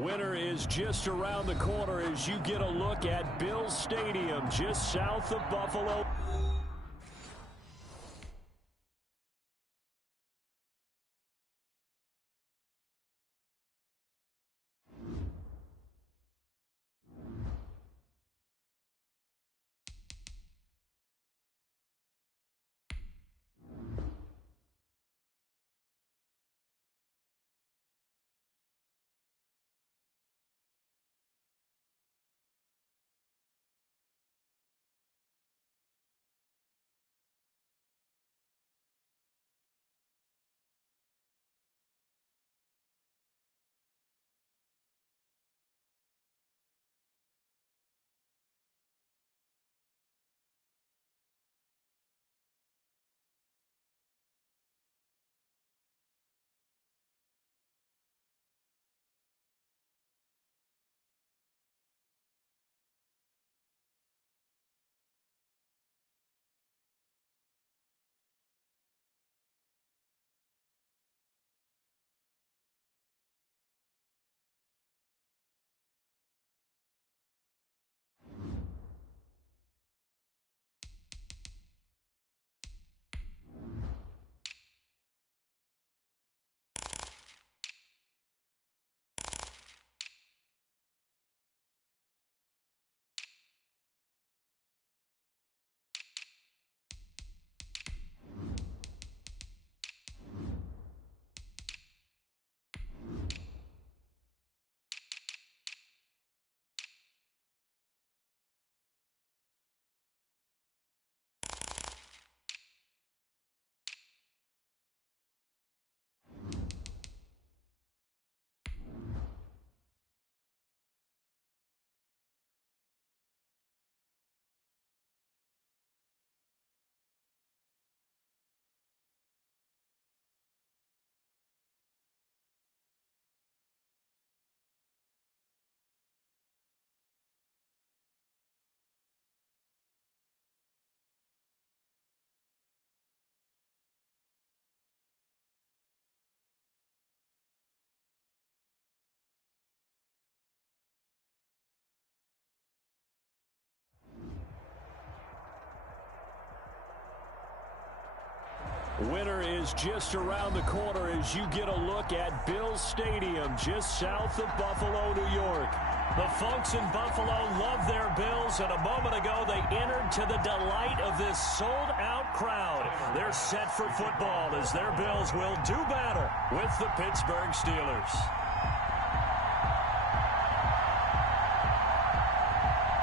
Winter is just around the corner as you get a look at Bills Stadium just south of Buffalo. Winter is just around the corner as you get a look at Bills Stadium just south of Buffalo, New York. The folks in Buffalo love their Bills, and a moment ago they entered to the delight of this sold-out crowd. They're set for football as their Bills will do battle with the Pittsburgh Steelers.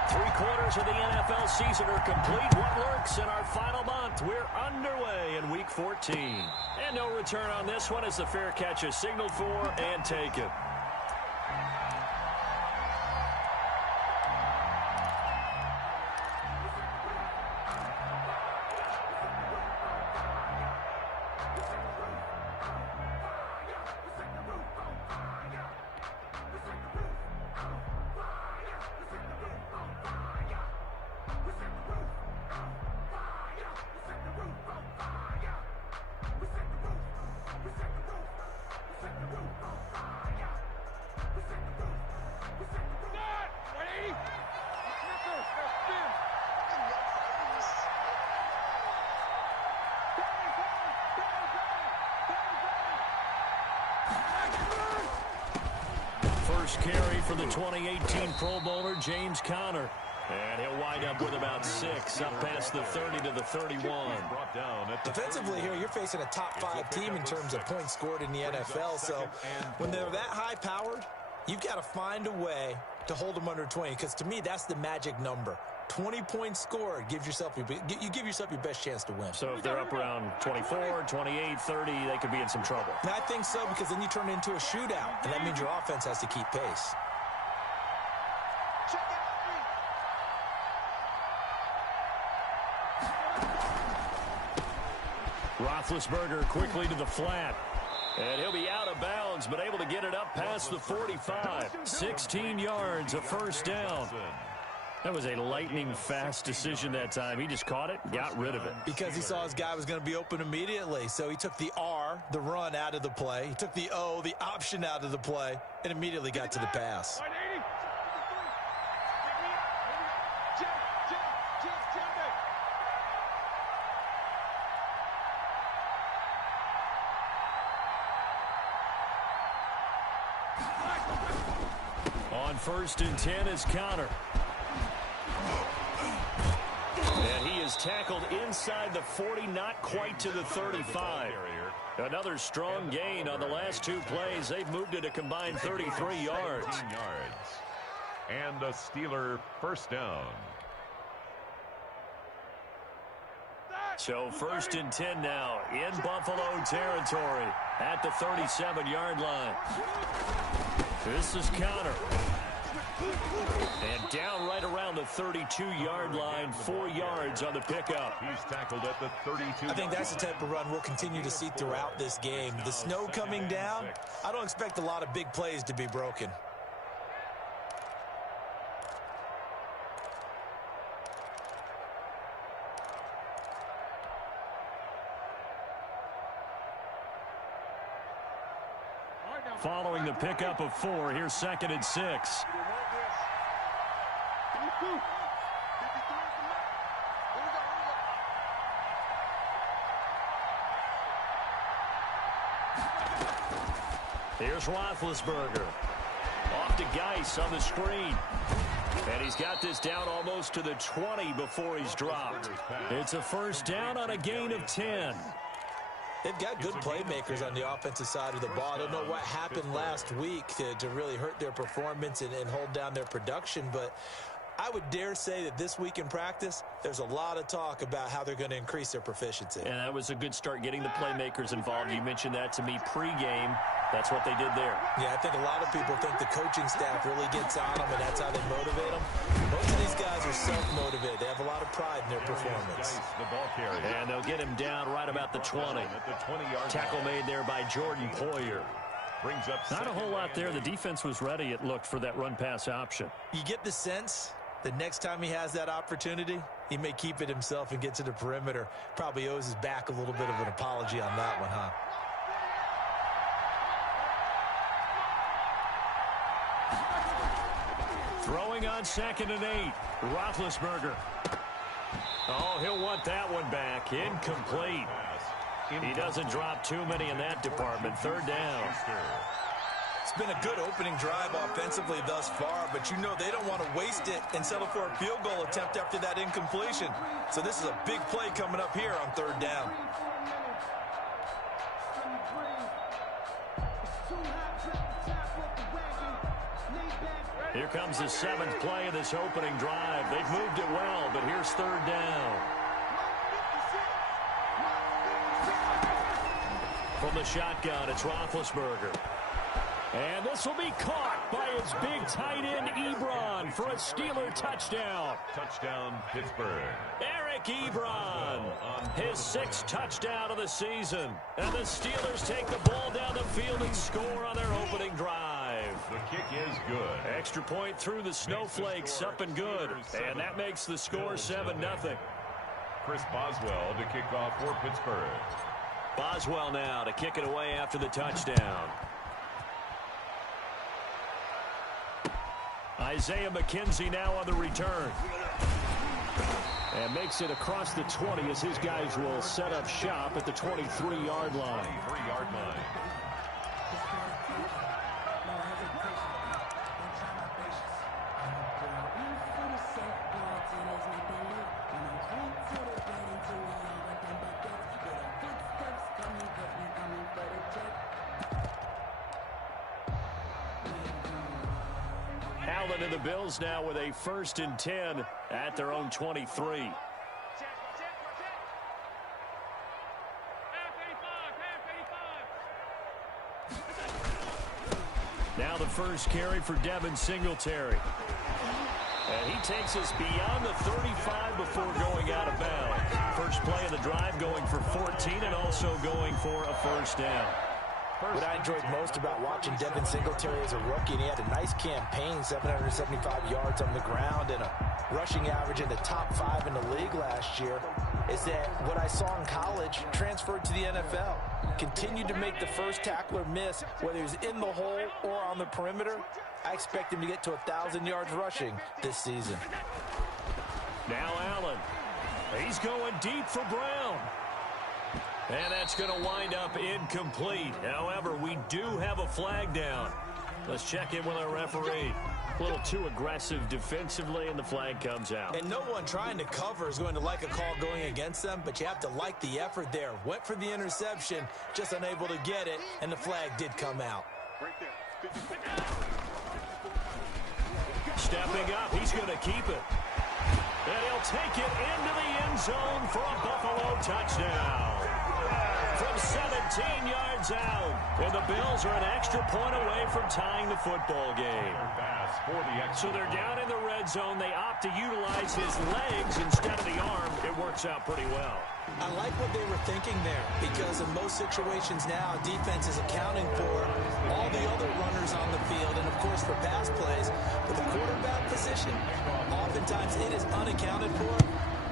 Three-quarters of the NFL season are complete. What works in our final month? We're underway in Week 14. And no return on this one as the fair catch is signaled for and taken. First carry for the 2018 Pro Bowler, James Conner. And he'll wind up with about 6, up past the 30 to the 31. Defensively here, you're facing a top-5 team in terms of points scored in the NFL. So when they're that high-powered, you've got to find a way to hold them under 20. Because to me, that's the magic number. 20 points scored, you give yourself your best chance to win. So if they're up around 24, 28, 30, they could be in some trouble. And I think so, because then you turn it into a shootout, and that means your offense has to keep pace. Roethlisberger quickly to the flat. And he'll be out of bounds, but able to get it up past the 45. 16 yards, a first down. That was a lightning-fast decision that time. He just caught it, got rid of it. Because he saw his guy was going to be open immediately. So he took the R, the run, out of the play. He took the O, the option, out of the play, and immediately got to the pass. On 1st and 10 is Connor. And he is tackled inside the 40, not quite to the 35. Another strong gain on the last 2 plays. They've moved it a combined 33 yards. And a Steeler first down. So 1st and 10 now in Buffalo territory at the 37-yard line. This is Connor. And down right around the 32-yard line, 4 yards on the pickup. He's tackled at the 32. I think that's the type of run we'll continue to see throughout this game. The snow coming down, I don't expect a lot of big plays to be broken. Following the pickup of 4, here's 2nd and 6. Here's Roethlisberger. Off to Geis on the screen. And he's got this down almost to the 20 before he's dropped. It's a first down on a gain of 10. They've got good playmakers on the offensive side of the ball. I don't know what happened last week to really hurt their performance and hold down their production, but I would dare say that this week in practice, there's a lot of talk about how they're going to increase their proficiency. And that was a good start getting the playmakers involved. You mentioned that to me pregame. That's what they did there. Yeah, I think a lot of people think the coaching staff really gets on them, and that's how they motivate them. Most of these guys are self-motivated. They have a lot of pride in their performance. And they'll get him down right about the 20. Tackle made there by Jordan Poyer. Not a whole lot there. The defense was ready, it looked, for that run-pass option. You get the sense the next time he has that opportunity, he may keep it himself and get to the perimeter. Probably owes his back a little bit of an apology on that one, huh? Throwing on 2nd and 8. Roethlisberger. Oh, he'll want that one back. Incomplete. He doesn't drop too many in that department. 3rd down. It's been a good opening drive offensively thus far, but you know they don't want to waste it and settle for a field goal attempt after that incompletion. So this is a big play coming up here on 3rd down. Here comes the 7th play of this opening drive. They've moved it well, but here's 3rd down. From the shotgun, it's Roethlisberger. And this will be caught by his big tight end, Ebron, for a Steeler touchdown. Touchdown, Pittsburgh. Eric Ebron, his 6th touchdown of the season. And the Steelers take the ball down the field and score on their opening drive. The kick is good. Extra point through the snowflakes, up and good. And that makes the score 7-0. Chris Boswell to kick off for Pittsburgh. Boswell now to kick it away after the touchdown. Isaiah McKenzie now on the return. And makes it across the 20 as his guys will set up shop at the 23-yard line. 23-yard line. Allen and the Bills now with a 1st and 10 at their own 23. Now the first carry for Devin Singletary. And he takes us beyond the 35 before going out of bounds. First play of the drive going for 14 and also going for a first down. What I enjoyed most about watching Devin Singletary as a rookie, and he had a nice campaign, 775 yards on the ground and a rushing average in the top 5 in the league last year, is that what I saw in college transferred to the NFL. Continued to make the first tackler miss, whether he's in the hole or on the perimeter. I expect him to get to 1,000 yards rushing this season. Now Allen. He's going deep for Brown. And that's going to wind up incomplete. However, we do have a flag down. Let's check in with our referee. A little too aggressive defensively, and the flag comes out. And no one trying to cover is going to like a call going against them, but you have to like the effort there. Went for the interception, just unable to get it, and the flag did come out. Stepping up, he's going to keep it. And he'll take it into the end zone for a Buffalo touchdown. From 17 yards out. And the Bills are an extra point away from tying the football game. So they're down in the red zone. They opt to utilize his legs instead of the arm. It works out pretty well. I like what they were thinking there, because in most situations now, defense is accounting for all the other runners on the field, and of course for pass plays. But the quarterback position, oftentimes it is unaccounted for.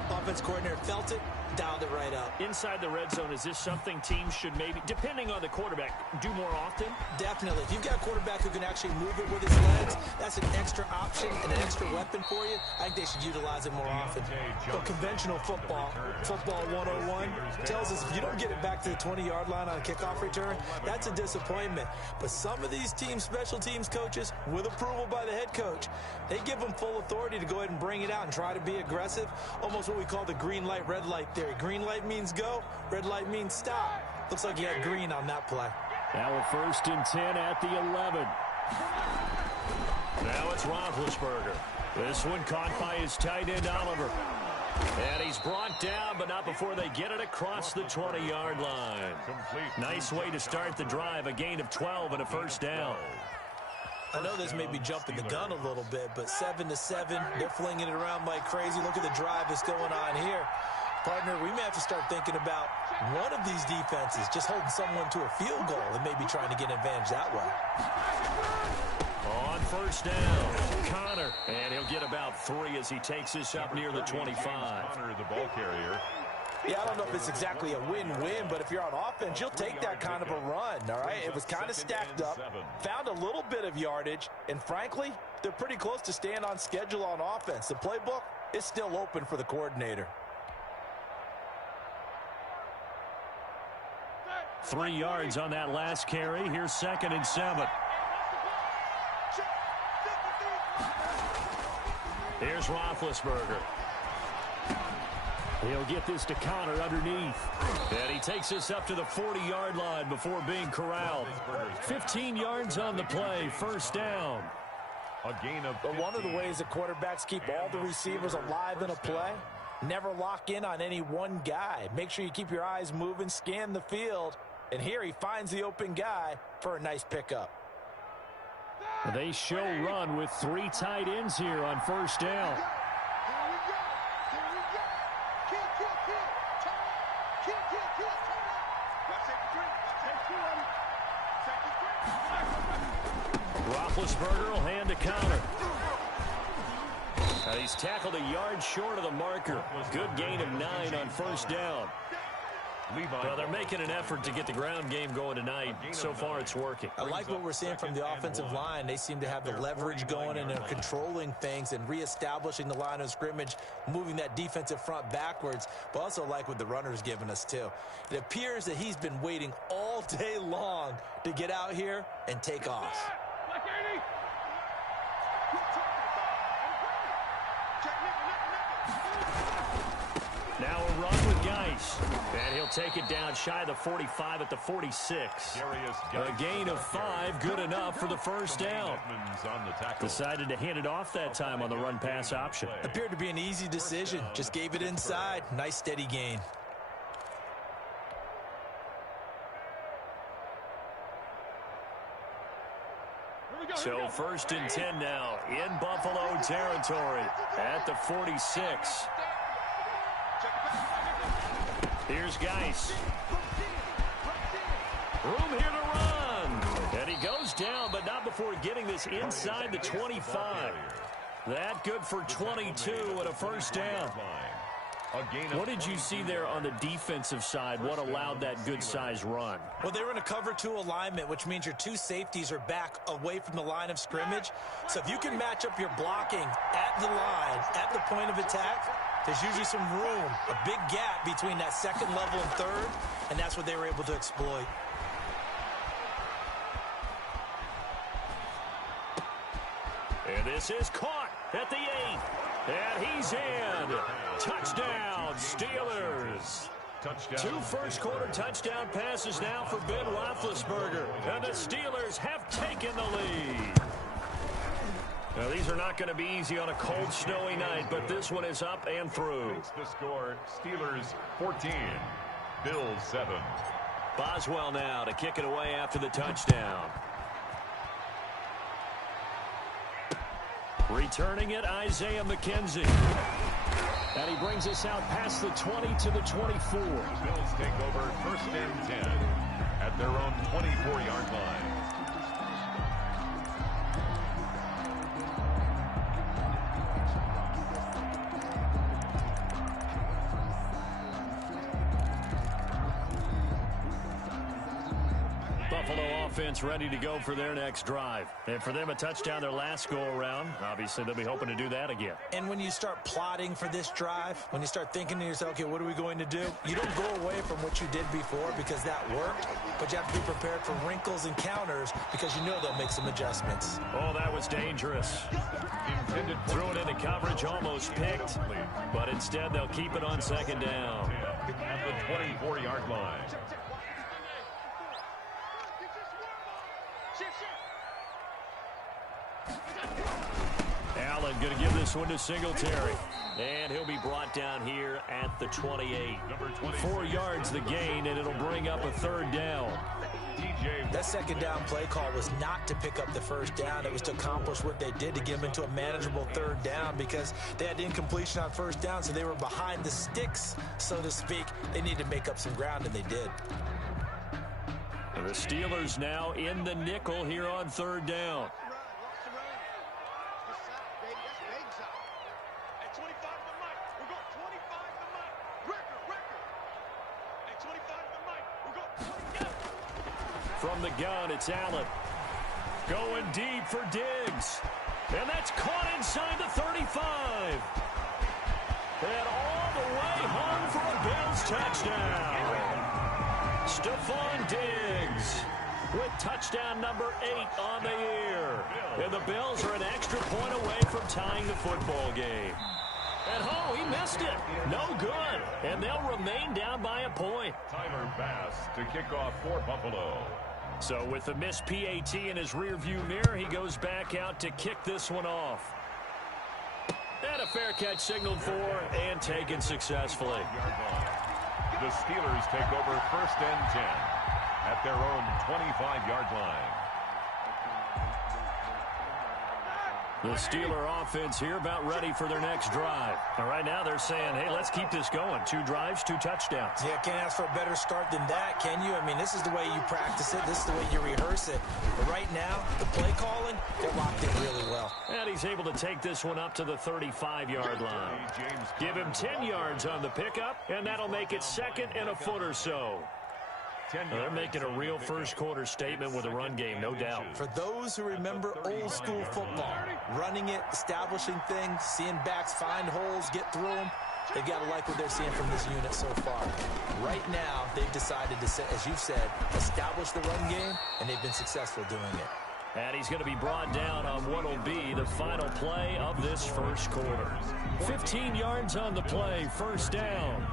Offense coordinator felt it, dialed it right up. Inside the red zone, is this something teams should maybe, depending on the quarterback, do more often? Definitely. If you've got a quarterback who can actually move it with his legs, that's an extra option and an extra weapon for you. I think they should utilize it more often. But conventional football 101, tells us if you don't get it back to the 20-yard line on a kickoff return, that's a disappointment. But some of these teams, special teams coaches, with approval by the head coach, they give them full authority to go ahead and bring it out and try to be aggressive, almost what we call the green light, red light theory. Green light means go, red light means stop. Looks like you had green on that play. Now a 1st and 10 at the 11. Now it's Roethlisberger. This one caught by his tight end, Oliver. And he's brought down, but not before they get it across the 20-yard line. Nice way to start the drive, a gain of 12 and a 1st down. I know this may be jumping the gun a little bit, but 7-7, they're flinging it around like crazy. Look at the drive that's going on here. Partner, we may have to start thinking about one of these defenses just holding someone to a field goal and maybe trying to get an advantage that way. On 1st down, Connor, and he'll get about 3 as he takes this up near the 25. Connor, the ball carrier. Yeah, I don't know if it's exactly a win-win, but if you're on offense, you'll take that kind of a run, all right? It was kind of stacked up, found a little bit of yardage, and frankly, they're pretty close to staying on schedule on offense. The playbook is still open for the coordinator. 3 yards on that last carry. Here's 2nd and 7. Here's Roethlisberger. He'll get this to Connor underneath. And he takes this up to the 40-yard line before being corralled. 15 yards on the play, 1st down. A gain of 15. But one of the ways that quarterbacks keep all the receivers alive in a play, never lock in on any one guy. Make sure you keep your eyes moving, scan the field. And here he finds the open guy for a nice pickup. They show run with 3 tight ends here on 1st down. Roethlisberger will hand to Connor. And he's tackled a yard short of the marker. Good gain of 9 on 1st down. Well, they're making an effort to get the ground game going tonight. So far, it's working. I like what we're seeing from the offensive line. They seem to have the leverage going, and they're controlling things and reestablishing the line of scrimmage, moving that defensive front backwards. But also like what the runner's giving us, too. It appears that he's been waiting all day long to get out here and take off. Now a run with Geis. And he'll take it down shy of the 45 at the 46. A gain of 5, good enough for the 1st down. Decided to hand it off that time on the run-pass option. Appeared to be an easy decision. Just gave it inside. Nice steady gain. So 1st and 10 now in Buffalo territory at the 46. Here's Geis. Room here to run. And he goes down, but not before getting this inside the 25. That good for 22 and a first down. What did you see there on the defensive side? What allowed that good-sized run? Well, they were in a cover 2 alignment, which means your 2 safeties are back away from the line of scrimmage. So if you can match up your blocking at the line, at the point of attack, there's usually some room, a big gap between that second level and third, and that's what they were able to exploit. And this is caught at the 8. And he's in. Touchdown, Steelers. Touchdown. 2 first-quarter touchdown passes now for Ben Roethlisberger. And the Steelers have taken the lead. Now, these are not going to be easy on a cold, snowy night, but this one is up and through. The score, Steelers 14, Bills 7. Boswell now to kick it away after the touchdown. Returning it, Isaiah McKenzie. And he brings us out past the 20 to the 24. The Bills take over first and 10 at their own 24-yard line. Buffalo offense ready to go for their next drive. And for them, a touchdown their last go-around. Obviously, they'll be hoping to do that again. And when you start plotting for this drive, when you start thinking to yourself, okay, what are we going to do? You don't go away from what you did before because that worked, but you have to be prepared for wrinkles and counters because you know they'll make some adjustments. Oh, that was dangerous. Threw it into coverage, almost picked, but instead they'll keep it on second down. At the 24-yard line. Allen going to give this one to Singletary. And he'll be brought down here at the 28. 4 yards the gain, and it'll bring up a third down. That second down play call was not to pick up the first down. It was to accomplish what they did to get them into a manageable third down because they had incompletion on first down, so they were behind the sticks, so to speak. They needed to make up some ground, and they did. And the Steelers now in the nickel here on third down. From the gun, it's Allen. Going deep for Diggs. And that's caught inside the 35. And all the way home for a Bills touchdown. Stephon Diggs with touchdown number 8 on the year. And the Bills are an extra point away from tying the football game. And oh, he missed it. No good. And they'll remain down by a point. Tyler Bass to kick off for Buffalo. So with the missed PAT in his rearview mirror, he goes back out to kick this one off. And a fair catch signaled for and taken successfully. The Steelers take over first and 10 at their own 25-yard line. The Steeler offense here about ready for their next drive. And right now they're saying, hey, let's keep this going. 2 drives, 2 touchdowns. Yeah, can't ask for a better start than that, can you? I mean, this is the way you practice it. This is the way you rehearse it. But right now, the play calling, they're locked in really well. And he's able to take this one up to the 35-yard line. Give him 10 yards on the pickup, and that'll make it second and a foot or so. They're making a real first-quarter statement with a run game, no doubt. For those who remember old-school football, running it, establishing things, seeing backs find holes, get through them, they've got to like what they're seeing from this unit so far. Right now, they've decided to, as you've said, establish the run game, and they've been successful doing it. And he's going to be brought down on what will be the final play of this first quarter. 15 yards on the play, first down.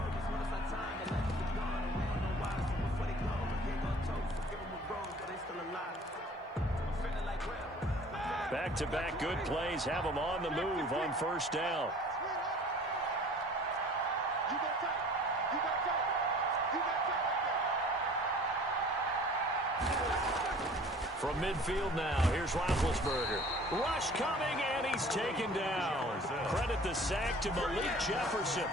Back-to-back good plays have them on the move on first down. From midfield now, here's Roethlisberger. Rush coming, and he's taken down. Credit the sack to Malik Jefferson.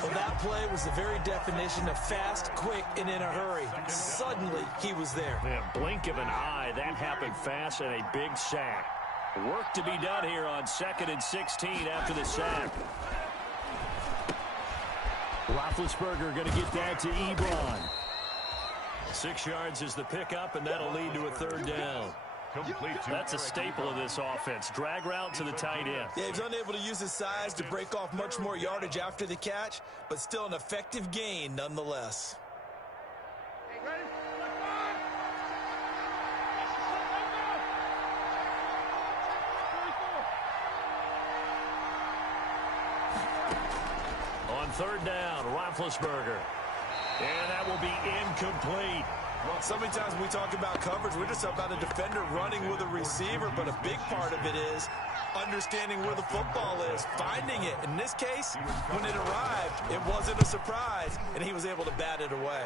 Well, that play was the very definition of fast, quick, and in a hurry. Suddenly, he was there. Man, blink of an eye, that happened fast, and a big sack. Work to be done here on 2nd and 16 after the sack. Roethlisberger going to get that to Ebron. 6 yards is the pickup, and that'll lead to a 3rd down. That's a staple of this offense. Drag route to the tight end. Yeah, he's unable to use his size to break off much more yardage after the catch, but still an effective gain nonetheless. On 3rd down, Roethlisberger. And that will be incomplete. So many times when we talk about coverage, we're just about a defender running with a receiver, but a big part of it is understanding where the football is, finding it. In this case, when it arrived, it wasn't a surprise, and he was able to bat it away.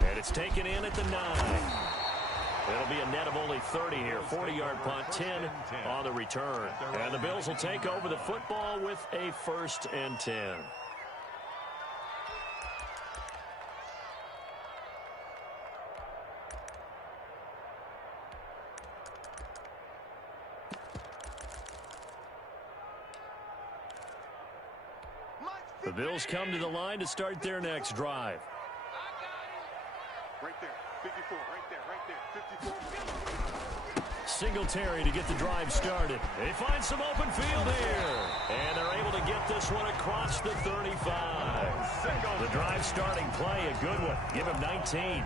And it's taken in at the 9. It'll be a net of only 30 here. 40-yard punt, 10 on the return. And the Bills will take over the football with a 1st and 10. The Bills come to the line to start their next drive. Right there, 54, right there, 54. Singletary to get the drive started. They find some open field here. And they're able to get this one across the 35. The drive starting play, a good one. Give him 19.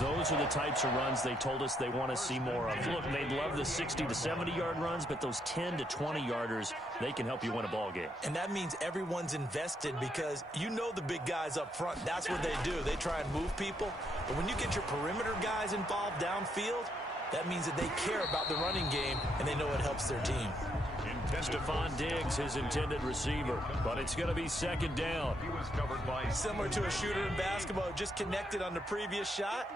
Those are the types of runs they told us they want to see more of. Look, they love the 60 to 70-yard runs, but those 10 to 20-yarders, they can help you win a ball game. And that means everyone's invested because you know the big guys up front. That's what they do. They try and move people. But when you get your perimeter guys involved downfield, that means that they care about the running game, and they know it helps their team. Stephon Diggs, his intended receiver, but it's going to be 2nd down. He was covered by Similar to a shooter in basketball, just connected on the previous shot.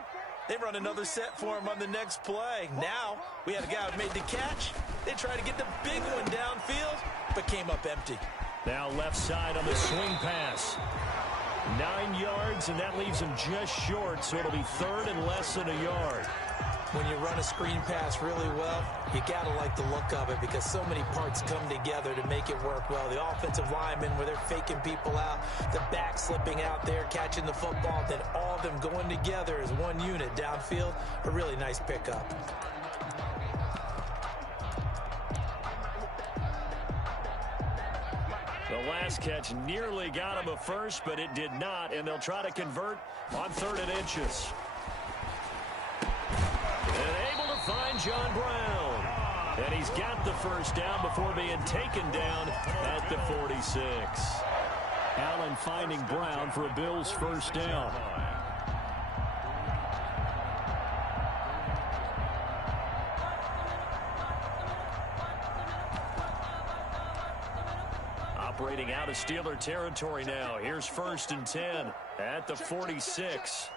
They run another set for him on the next play. Now, we had a guy who made the catch. They tried to get the big one downfield, but came up empty. Now left side on the swing pass. 9 yards, and that leaves him just short, so it'll be 3rd and less than a yard. When you run a screen pass really well, you got to like the look of it because so many parts come together to make it work well. The offensive linemen, where they're faking people out, the back slipping out there, catching the football, then all of them going together as one unit downfield. A really nice pickup. The last catch nearly got him a first, but it did not, and they'll try to convert on 3rd and inches. And able to find John Brown. And he's got the 1st down before being taken down at the 46. Allen finding Brown for a Bills 1st down. Operating out of Steeler territory now. Here's 1st and 10 at the 46.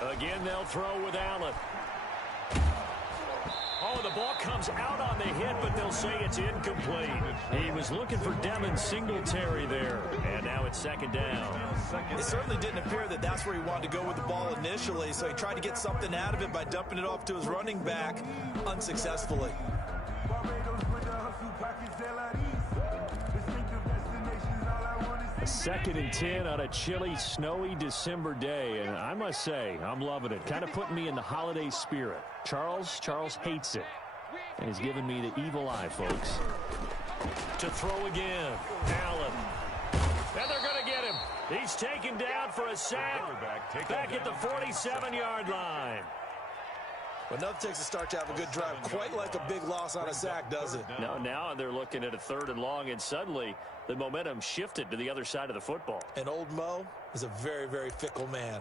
Again, they'll throw with Allen. Oh, the ball comes out on the hit, but they'll say it's incomplete. He was looking for Devin Singletary there, and now it's 2nd down. It certainly didn't appear that that's where he wanted to go with the ball initially, so he tried to get something out of it by dumping it off to his running back unsuccessfully. 2nd and 10 on a chilly, snowy December day, and I must say, I'm loving it. Kind of putting me in the holiday spirit. Charles hates it, and he's giving me the evil eye, folks. To throw again, Allen. And they're going to get him. He's taken down for a sack back at the 47-yard line. But nothing takes a start to have a good drive, quite like a big loss on a sack, does it? No, now they're looking at a 3rd and long, and suddenly the momentum shifted to the other side of the football. And old Mo is a very, very fickle man.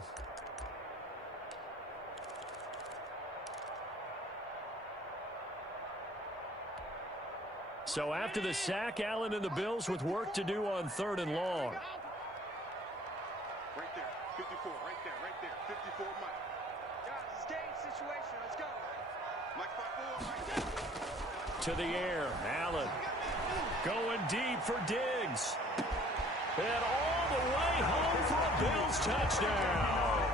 So after the sack, Allen and the Bills with work to do on 3rd and long. Right there, 54, right there, 54, Mike. Guys, it's game situation, let's go. Mike 5-4, Mike. To the air, Allen. Going deep for Diggs. And all the way home for a Bills touchdown.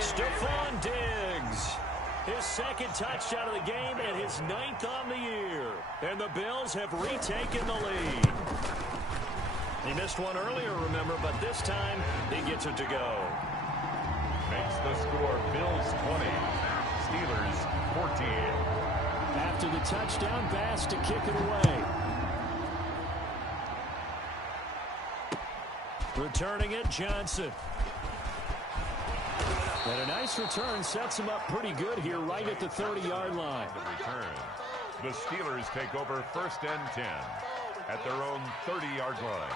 Stephon Diggs. His 2nd touchdown of the game and his 9th on the year. And the Bills have retaken the lead. He missed one earlier, remember, but this time he gets it to go. Makes the score Bills 20, Steelers 14. After the touchdown, Bass to kick it away. Returning it, Johnson. And a nice return sets him up pretty good here right at the 30-yard line. The return. The Steelers take over 1st and 10 at their own 30-yard line.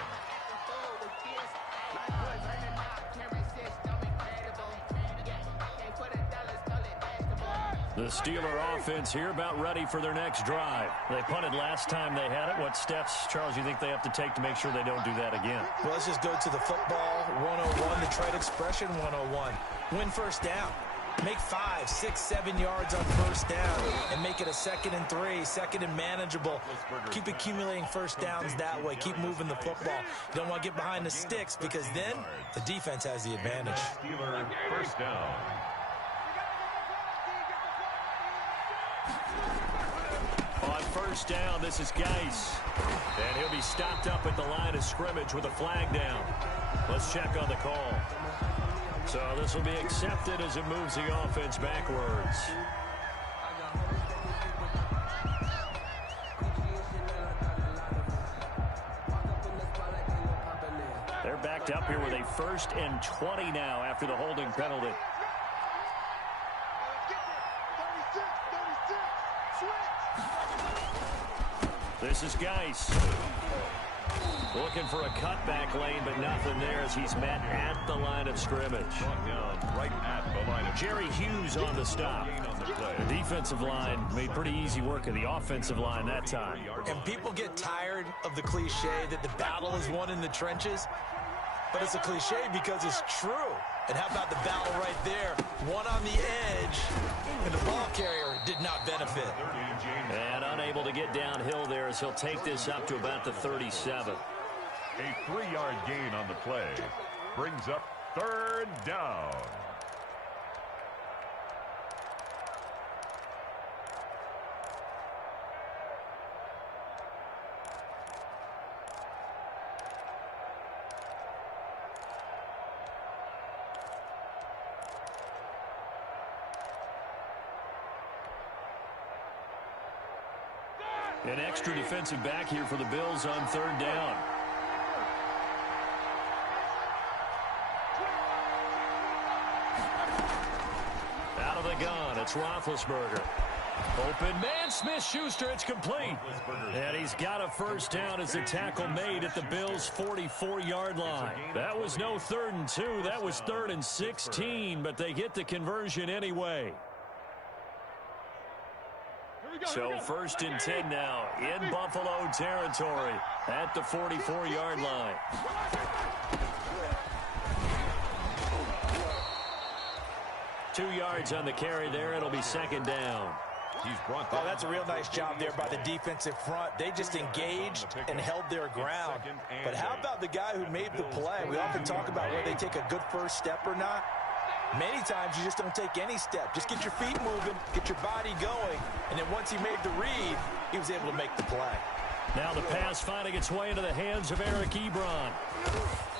The Steeler offense here about ready for their next drive. They punted last time they had it. What steps, Charles, you think they have to take to make sure they don't do that again? Well, let's just go to the football 101, the trade expression 101. Win 1st down. Make 5, 6, 7 yards on 1st down and make it a 2nd and 3, 2nd and manageable. Keep accumulating 1st downs that way. Keep moving the football. You don't want to get behind the sticks because then the defense has the advantage. Steeler 1st down. On 1st down, this is Geis. And he'll be stopped up at the line of scrimmage with a flag down. Let's check on the call. So this will be accepted as it moves the offense backwards. They're backed up here with a 1st and 20 now after the holding penalty. This is Geis. Looking for a cutback lane, but nothing there as he's met at the line of scrimmage. Down right at the line of Jerry Hughes on the stop. The defensive line made pretty easy work of the offensive line that time. And people get tired of the cliche that the battle is won in the trenches. But it's a cliche because it's true. And how about the battle right there? One on the edge, and the ball carrier did not benefit. And unable to get downhill there as he'll take this up to about the 37. A 3-yard gain on the play brings up 3rd down. An extra defensive back here for the Bills on 3rd down. Out of the gun, it's Roethlisberger. Open man, Smith-Schuster, it's complete. And he's got a 1st down as the tackle made at the Bills' 44-yard line. That was no 3rd and 2, that was 3rd and 16, but they get the conversion anyway. So 1st and 10 now in Buffalo territory at the 44-yard line. Two yards on the carry there. It'll be 2nd down. He's brought down. Oh, that's a real nice job there by the defensive front. They just engaged and held their ground. But how about the guy who made the play? We often talk about whether they take a good first step or not. Many times you just don't take any step. Just get your feet moving, get your body going, and then once he made the read, he was able to make the play. Now the pass finding its way into the hands of Eric Ebron.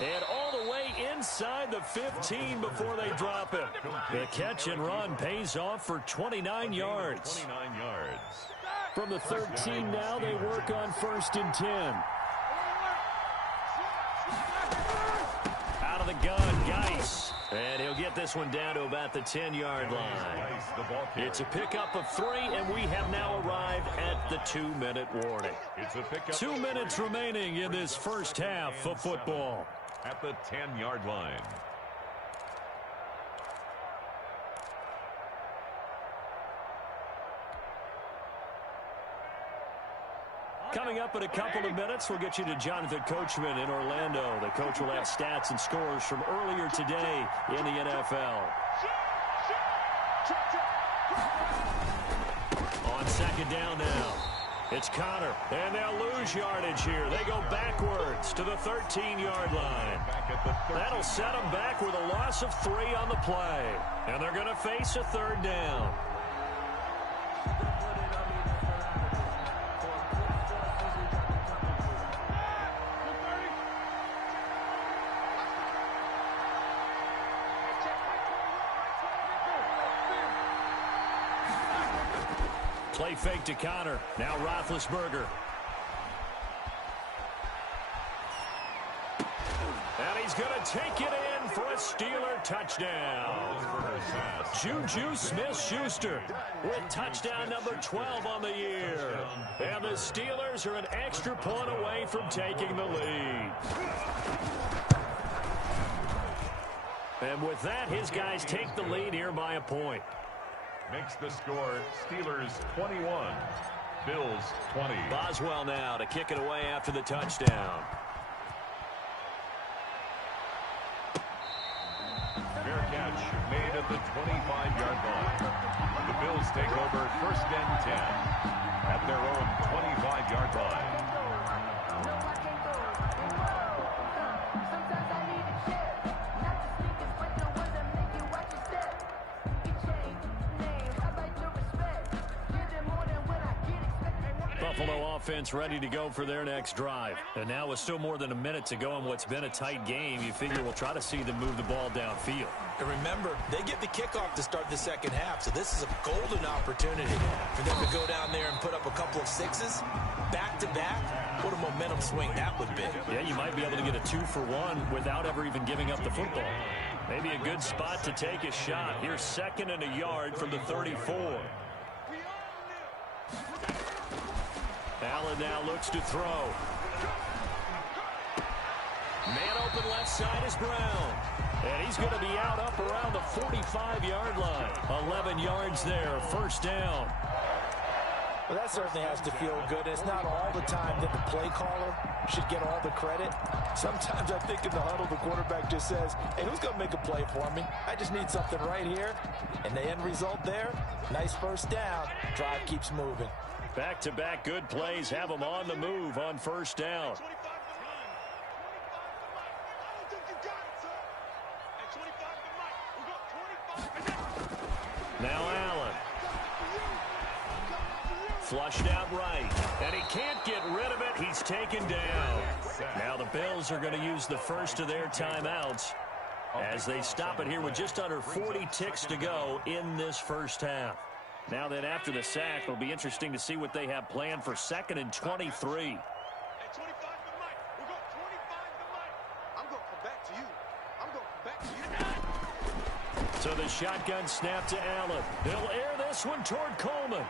And all the way inside the 15 before they drop him. The catch and run pays off for 29 yards. 29 yards. From the 13 now, they work on 1st and 10. Out of the gun, Geis. And he'll get this one down to about the 10-yard line. It's a pickup of 3, and we have now arrived at the 2-minute warning. It's a pickup. 2 minutes remaining in this first half of football. At the 10-yard line. Coming up in a couple of minutes, we'll get you to Jonathan Coachman in Orlando. The coach will have stats and scores from earlier today in the NFL. On second down now, it's Connor, and they'll lose yardage here. They go backwards to the 13-yard line. That'll set them back with a loss of 3 on the play, and they're going to face a third down. Play fake to Connor. Now Roethlisberger. And he's going to take it in for a Steeler touchdown. Juju Smith-Schuster with touchdown number 12 on the year. And the Steelers are an extra point away from taking the lead. And with that, his guys take the lead here by a point. Makes the score Steelers 21, Bills 20. Boswell now to kick it away after the touchdown. Fair catch made at the 25-yard line. The Bills take over first and 10 at their own 25-yard line. Buffalo offense ready to go for their next drive. And now with still more than a minute to go in what's been a tight game, you figure we'll try to see them move the ball downfield. And remember, they get the kickoff to start the second half, so this is a golden opportunity for them to go down there and put up a couple of sixes back-to-back. What a momentum swing that would be. Yeah, you might be able to get a 2-for-1 without ever even giving up the football. Maybe a good spot to take a shot. Here's second and a yard from the 34. Allen now looks to throw. Man open left side is Brown. And he's going to be out up around the 45-yard line. 11 yards there, first down. Well, that certainly has to feel good. It's not all the time that the play caller should get all the credit. Sometimes I think in the huddle, the quarterback just says, hey, who's going to make a play for me? I just need something right here. And the end result there, nice first down. Drive keeps moving. Back-to-back good plays have them on the move on first down. Now Allen. Flushed out right. And he can't get rid of it. He's taken down. Now the Bills are going to use the first of their timeouts as they stop it here with just under 40 ticks to go in this first half. Now then, after the sack, it'll be interesting to see what they have planned for second and 23. So the shotgun snap to Allen. He'll air this one toward Coleman.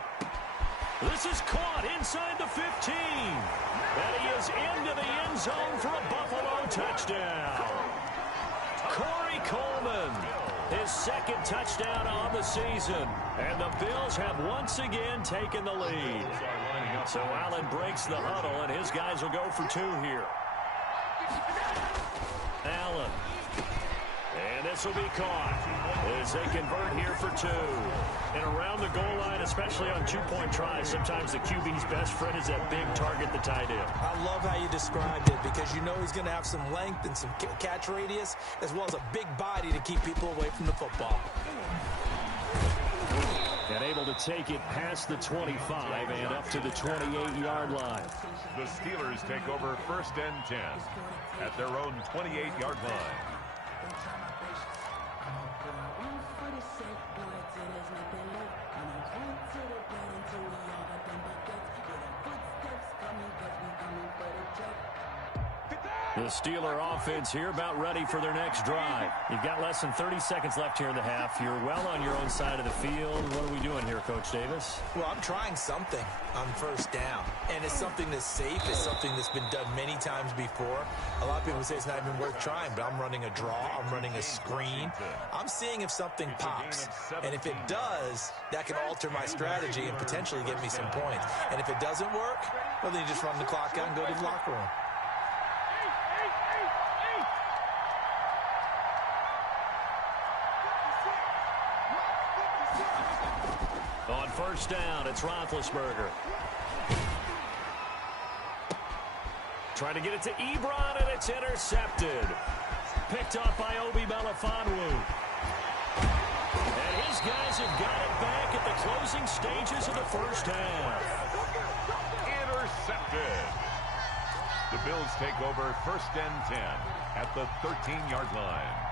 This is caught inside the 15. And he is into the end zone for a Buffalo touchdown. Corey Coleman. His second touchdown on the season. And the Bills have once again taken the lead. So Allen breaks the huddle, and his guys will go for 2 here. Allen. And this will be caught as they convert here for 2. And around the goal line, especially on 2-point tries, sometimes the QB's best friend is that big target, the tight end. I love how you described it because you know he's going to have some length and some catch radius as well as a big body to keep people away from the football. And able to take it past the 25 and up to the 28-yard line. The Steelers take over first and 10 at their own 28-yard line. The Steeler offense here about ready for their next drive. You've got less than 30 seconds left here in the half. You're well on your own side of the field. What are we doing here, Coach Davis? Well, I'm trying something on first down, and it's something that's safe. It's something that's been done many times before. A lot of people say it's not even worth trying, but I'm running a draw. I'm running a screen. I'm seeing if something pops, and if it does, that can alter my strategy and potentially get me some points. And if it doesn't work, well, then you just run the clock out and go to the locker room. On first down, it's Roethlisberger. Trying to get it to Ebron, and it's intercepted. Picked off by Obi Melifonwu. And his guys have got it back at the closing stages of the first half. Intercepted. The Bills take over first and 10 at the 13-yard line.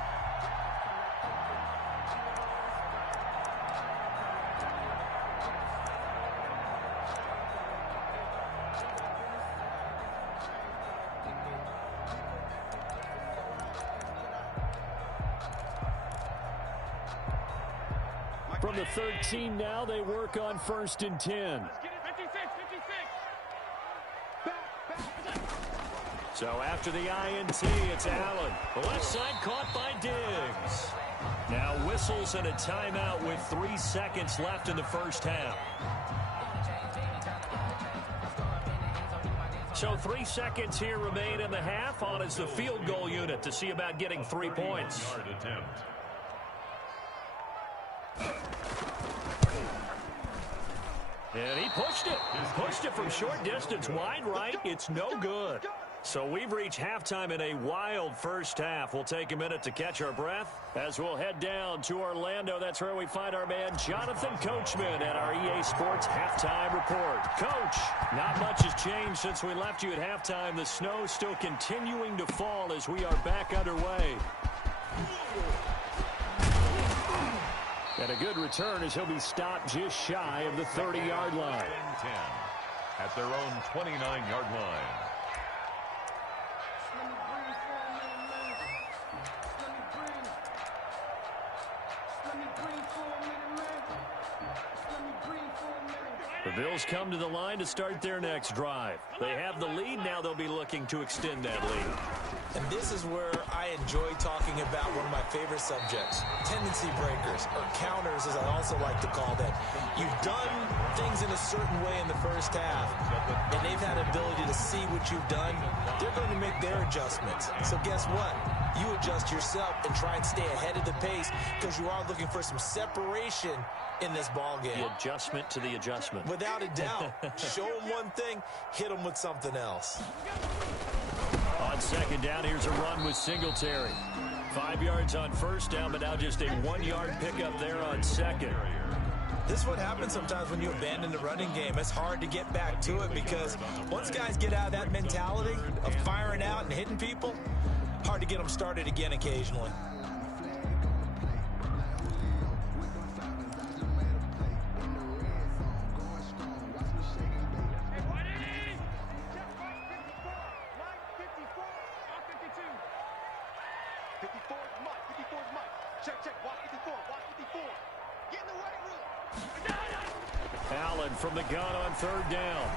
From the 13 now, they work on first and 10. So after the INT, it's Allen. The left side caught by Diggs. Now whistles and a timeout with 3 seconds left in the first half. So 3 seconds here remain in the half. On is the field goal unit to see about getting 3 points. And he pushed it. Pushed it from short distance, wide right. It's no good. So we've reached halftime in a wild first half. We'll take a minute to catch our breath as we'll head down to Orlando. That's where we find our man Jonathan Coachman at our EA Sports Halftime Report. Coach, not much has changed since we left you at halftime. The snow still continuing to fall as we are back underway. And a good return as he'll be stopped just shy of the 30-yard line. 10 at their own 29-yard line. The Bills come to the line to start their next drive. They have the lead. Now they'll be looking to extend that lead. And this is where I enjoy talking about one of my favorite subjects, tendency breakers, or counters, as I also like to call them. You've done things in a certain way in the first half, and they've had an ability to see what you've done. They're going to make their adjustments. So guess what? You adjust yourself and try and stay ahead of the pace because you are looking for some separation in this ball game. The adjustment to the adjustment. Without a doubt. Show them one thing, hit them with something else. On second down, here's a run with Singletary. 5 yards on first down, but now just a 1-yard pickup there on second. This is what happens sometimes when you abandon the running game. It's hard to get back to it because once guys get out of that mentality of firing out and hitting people, hard to get them started again occasionally. Allen from the gun on third down.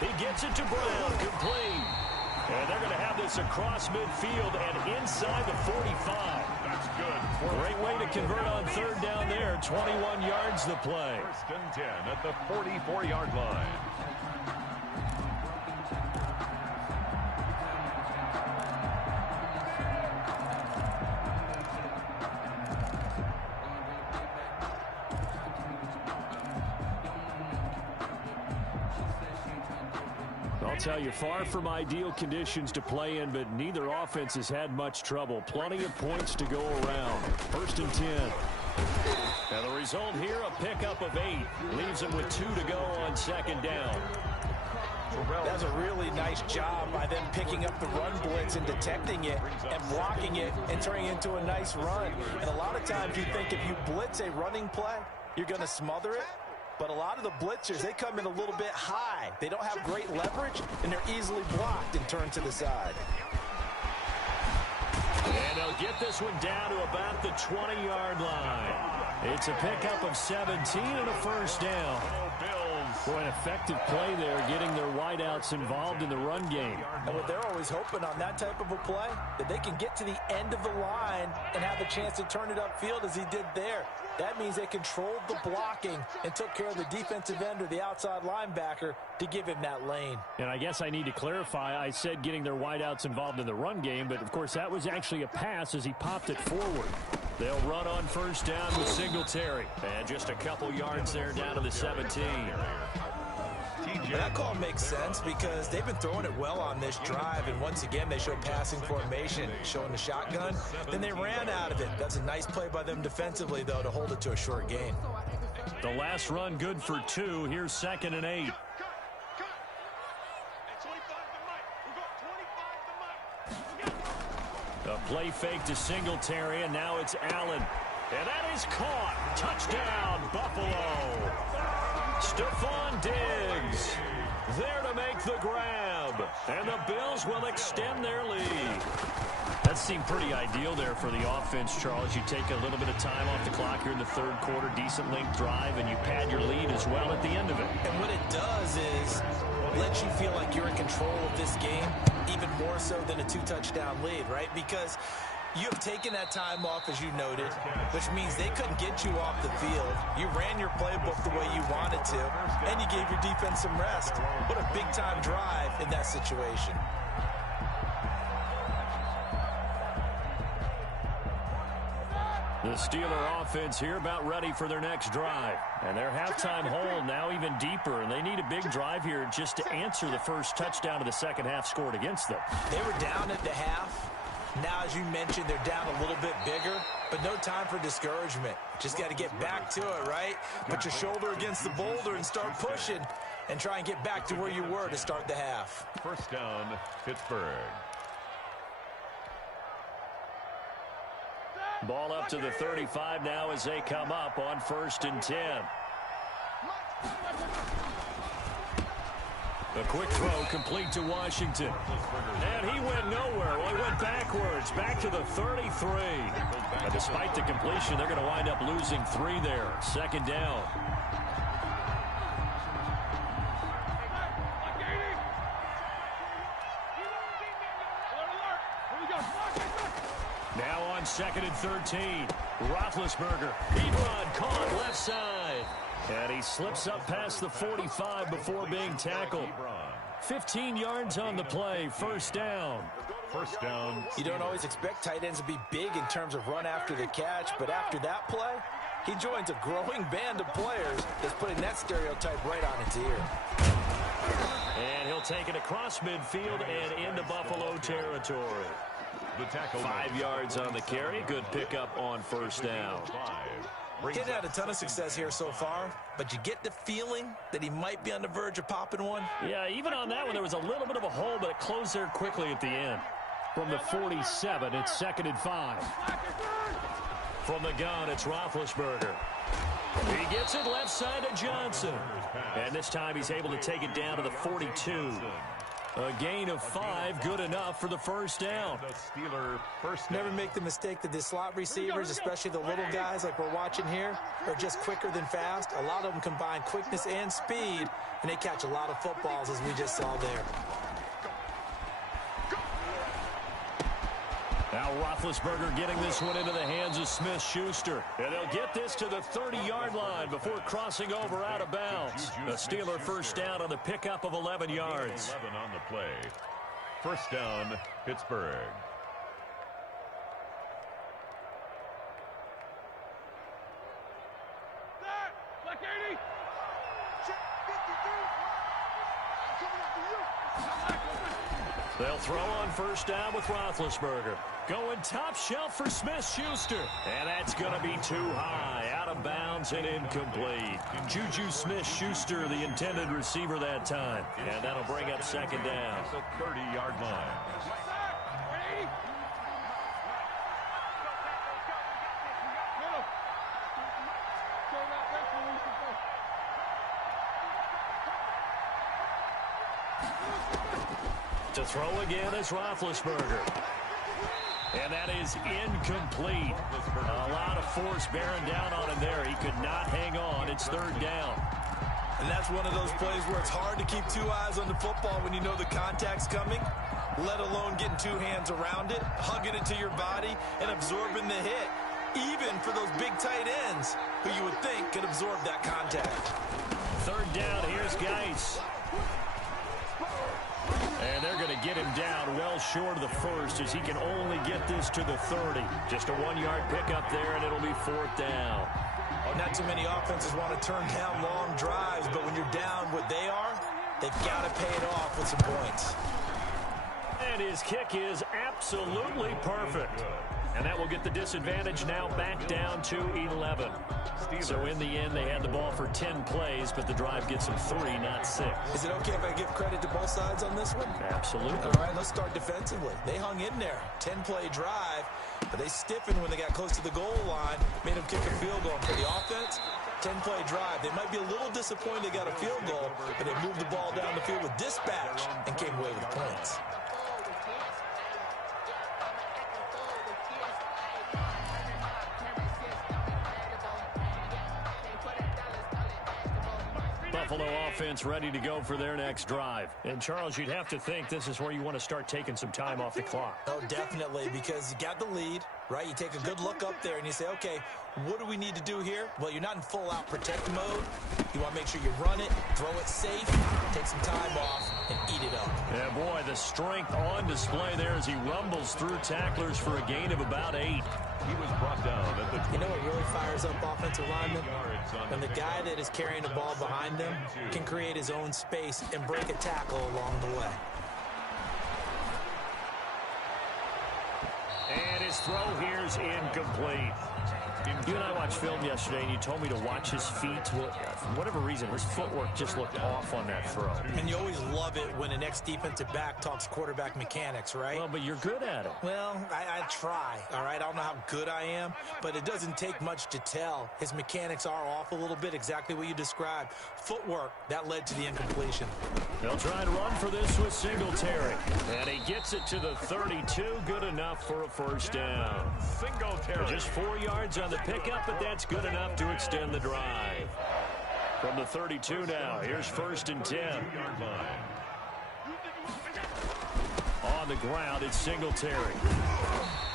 He gets it to Brown, complete. And they're going to have this across midfield and inside the 45. That's good. Great way to convert on third down there. 21 yards the play. First and 10 at the 44-yard line. I'll tell you, far from ideal conditions to play in, but neither offense has had much trouble. Plenty of points to go around. First and 10. And the result here, a pickup of 8. Leaves them with 2 to go on second down. That's a really nice job by them picking up the run blitz and detecting it and blocking it and turning it into a nice run. And a lot of times you think if you blitz a running play, you're going to smother it. But a lot of the blitzers, they come in a little bit high. They don't have great leverage, and they're easily blocked and turned to the side. And they'll get this one down to about the 20-yard line. It's a pickup of 17 and a first down. For an effective play there, getting their wideouts involved in the run game. And what they're always hoping on that type of a play, that they can get to the end of the line and have a chance to turn it upfield as he did there. That means they controlled the blocking and took care of the defensive end or the outside linebacker to give him that lane. And I guess I need to clarify, I said getting their wideouts involved in the run game, but of course that was actually a pass as he popped it forward. They'll run on first down with Singletary. And just a couple yards there down to the 17. That call makes sense because they've been throwing it well on this drive, and once again they show passing formation, showing the shotgun. Then they ran out of it. That's a nice play by them defensively, though, to hold it to a short gain. The last run good for 2. Here's 2nd and 8. A play fake to Singletary, and now it's Allen. And that is caught. Touchdown, Buffalo. Stephon Diggs there to make the grab. And the Bills will extend their lead. That seemed pretty ideal there for the offense, Charles. You take a little bit of time off the clock here in the third quarter, decent length drive, and you pad your lead as well at the end of it. And what it does is let you feel like you're in control of this game, even more so than a 2-touchdown lead, right? Because you have taken that time off, as you noted, which means they couldn't get you off the field. You ran your playbook the way you wanted to, and you gave your defense some rest. What a big-time drive in that situation. The Steeler offense here about ready for their next drive. And their halftime hole now even deeper, and they need a big drive here just to answer the first touchdown of the second half scored against them. They were down at the half. Now, as you mentioned, they're down a little bit bigger, but no time for discouragement. Just got to get back to it, right? Put your shoulder against the boulder and start pushing and try and get back to where you were to start the half. First down, Pittsburgh. Ball up to the 35 now as they come up on 1st and 10. A quick throw complete to Washington. And he went nowhere. Well, he went backwards, back to the 33. And despite the completion, they're going to wind up losing 3 there. 2nd down. Now on 2nd and 13. Roethlisberger. He run caught left side. And he slips up past the 45 before being tackled. 15 yards on the play. First down. First down. You don't always expect tight ends to be big in terms of run after the catch, but after that play, he joins a growing band of players that's putting that stereotype right on its ear. And he'll take it across midfield and into Buffalo territory. The tackle 5 yards on the carry. Good pickup on first down. He's had a ton of success here so far, but you get the feeling that he might be on the verge of popping one. Yeah, even on that one, there was a little bit of a hole, but it closed there quickly at the end. From the 47, it's 2nd and 5. From the gun, it's Roethlisberger. He gets it left side to Johnson. And this time he's able to take it down to the 42. A gain of 5, good enough for the first down. Never make the mistake that the slot receivers, especially the little guys like we're watching here, are just quicker than fast. A lot of them combine quickness and speed, and they catch a lot of footballs, as we just saw there. Now Roethlisberger getting this one into the hands of Smith-Schuster. And they'll get this to the 30-yard line before crossing over out of bounds. The Steeler first down on the pickup of 11 yards. 11 on the play. First down, Pittsburgh. They'll throw on first down with Roethlisberger. Going top shelf for Smith-Schuster. And that's going to be too high. Out of bounds and incomplete. Juju Smith-Schuster, the intended receiver that time. And that'll bring up second down. At the 30-yard line. To throw again is Roethlisberger. And that is incomplete. A lot of force bearing down on him there. He could not hang on. It's third down. And that's one of those plays where it's hard to keep two eyes on the football when you know the contact's coming, let alone getting two hands around it, hugging it to your body, and absorbing the hit, even for those big tight ends who you would think could absorb that contact. Third down, here's Geis. And they're going to get him down well short of the first as he can only get this to the 30. Just a 1-yard pickup there, and it'll be fourth down. Oh, not too many offenses want to turn down long drives, but when you're down what they are, they've got to pay it off with some points. And his kick is absolutely perfect. And that will get the disadvantage now back down to 11. So in the end, they had the ball for 10 plays, but the drive gets them 3, not 6. Is it okay if I give credit to both sides on this one? Absolutely. All right, let's start defensively. They hung in there. 10-play drive, but they stiffened when they got close to the goal line, made them kick a field goal. For the offense, 10-play drive. They might be a little disappointed they got a field goal, but they moved the ball down the field with dispatch and came away with points. Buffalo offense ready to go for their next drive. And, Charles, you'd have to think this is where you want to start taking some time off the clock. Oh, definitely, because you got the lead, right? You take a good look up there and you say, okay, what do we need to do here? Well, you're not in full-out protect mode. You want to make sure you run it, throw it safe, take some time off, and eat it up. Yeah, boy, the strength on display there as he rumbles through tacklers for a gain of about 8. He was brought down at the... You know what really fires up offensive linemen? When the guy that is carrying the ball behind them can create his own space and break a tackle along the way. And his throw here's incomplete. You and I watched film yesterday, and you told me to watch his feet. For whatever reason, his footwork just looked off on that throw. And you always love it when an ex-defensive back talks quarterback mechanics, right? Well, but you're good at it. Well, I try, all right? I don't know how good I am, but it doesn't take much to tell. His mechanics are off a little bit, exactly what you described. Footwork, that led to the incompletion. They'll try and run for this with Singletary. And he gets it to the 32, good enough for a first down. Singletary. Just 4 yards on the pickup, but that's good enough to extend the drive. From the 32 now, here's first and 10. On the ground, it's Singletary.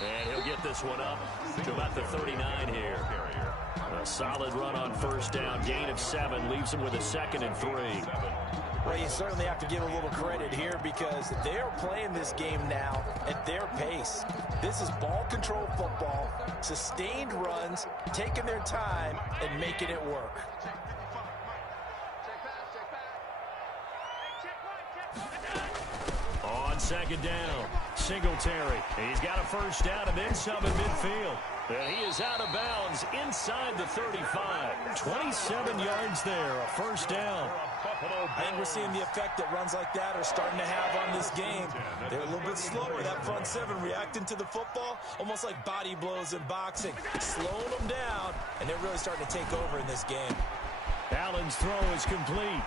And he'll get this one up to about the 39 here. A solid run on first down, gain of 7, leaves him with a 2nd and 3. Well, you certainly have to give a little credit here because they're playing this game now at their pace. This is ball control football, sustained runs, taking their time, and making it work. On second down, Singletary. He's got a first down and then some in midfield. And he is out of bounds inside the 35. 27 yards there, a first down. I think we're seeing the effect that runs like that are starting to have on this game. They're a little bit slower. That front seven reacting to the football, almost like body blows in boxing, slowing them down, and they're really starting to take over in this game. Allen's throw is complete.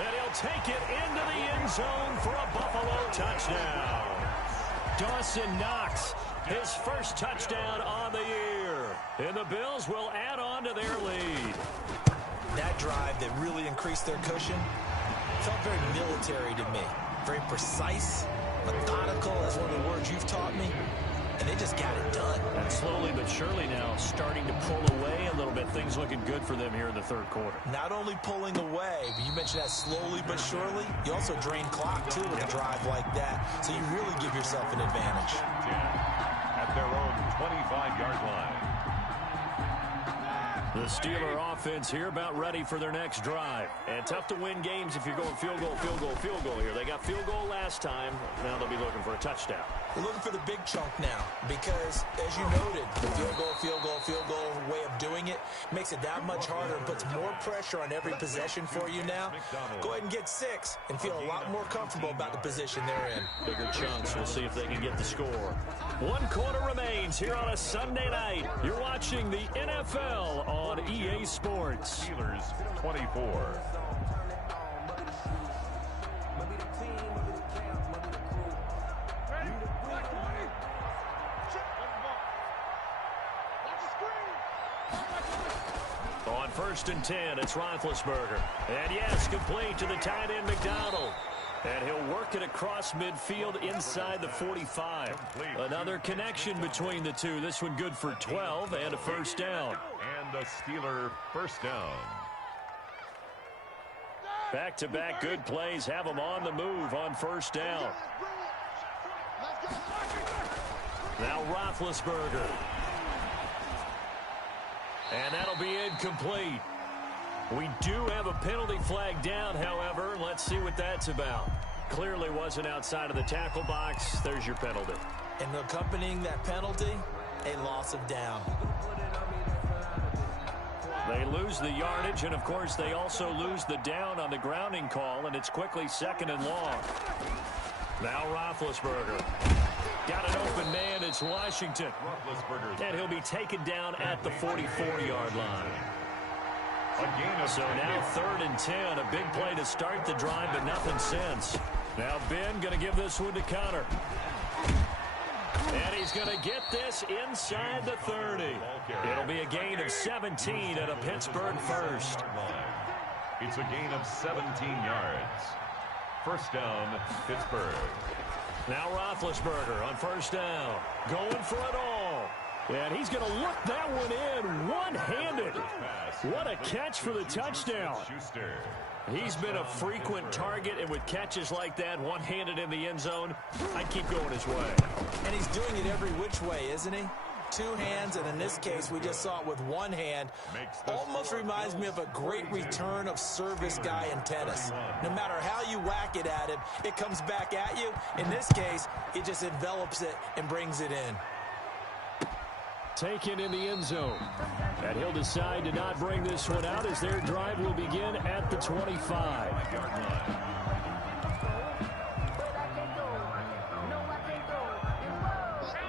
And he'll take it into the end zone for a Buffalo touchdown. Dawson Knox, his first touchdown on the year. And the Bills will add on to their lead. That drive that really increased their cushion felt very military to me. Very precise, methodical, that's one of the words you've taught me. And they just got it done. And slowly but surely now starting to pull away a little bit. Things looking good for them here in the third quarter. Not only pulling away, but you mentioned that slowly but surely. You also drain clock, too, with a drive like that. So you really give yourself an advantage. At their own 25-yard line. The Steeler offense here about ready for their next drive. And tough to win games if you're going field goal, field goal, field goal here. They got field goal last time. Now they'll be looking for a touchdown. We're looking for the big chunk now because, as you noted, the field goal way of doing it makes it that much harder and puts more pressure on every possession for you now. Go ahead and get 6 and feel a lot more comfortable about the position they're in. Bigger chunks. We'll see if they can get the score. 1 quarter remains here on a Sunday night. You're watching the NFL on EA Sports. Steelers 24. On 1st and 10, it's Roethlisberger. And yes, complete to the tight end McDonald. And he'll work it across midfield inside the 45. Another connection between the two. This one good for 12 and a first down. And a Steeler first down. Back-to-back good plays have them on the move on first down. Now Roethlisberger. And that'll be incomplete. We do have a penalty flag down, however. Let's see what that's about. Clearly wasn't outside of the tackle box. There's your penalty. And accompanying that penalty, a loss of down. They lose the yardage, and, of course, they also lose the down on the grounding call, and it's quickly 2nd and long. Now Roethlisberger. Got an open man. It's Washington. And he'll be taken down at the 44-yard line. So now 3rd and 10. A big play to start the drive, but nothing since. Now Ben going to give this one to Connor. And he's going to get this inside the 30. It'll be a gain of 17 at a Pittsburgh first. It's a gain of 17 yards. First down, Pittsburgh. Now Roethlisberger on first down. Going for it all. And he's going to look that one in one-handed. What a catch for the touchdown. He's been a frequent target, and with catches like that, one-handed in the end zone, I'd keep going his way. And he's doing it every which way, isn't he? 2 hands, and in this case, we just saw it with 1 hand. Almost reminds me of a great return of service guy in tennis. No matter how you whack it at him, it comes back at you. In this case, he just envelops it and brings it in. Taken in the end zone. And he'll decide to not bring this one out as their drive will begin at the 25.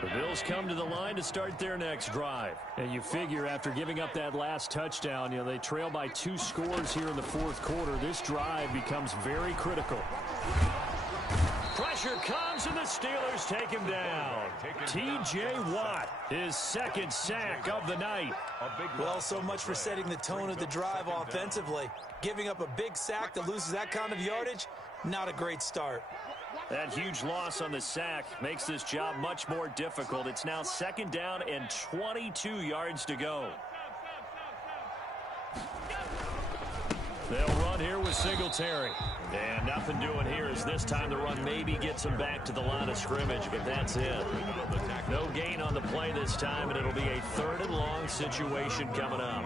The Bills come to the line to start their next drive. And you figure after giving up that last touchdown, they trail by 2 scores here in the 4th quarter. This drive becomes very critical. Pressure comes, and the Steelers take him down. T.J. Watt, his 2nd sack of the night. Well, so much for setting the tone of the drive offensively. Giving up a big sack that loses that kind of yardage, not a great start. That huge loss on the sack makes this job much more difficult. It's now 2nd down and 22 yards to go. They'll run here with Singletary. And nothing doing here as this time the run maybe gets him back to the line of scrimmage, but that's it. No gain on the play this time, and it'll be a 3rd and long situation coming up.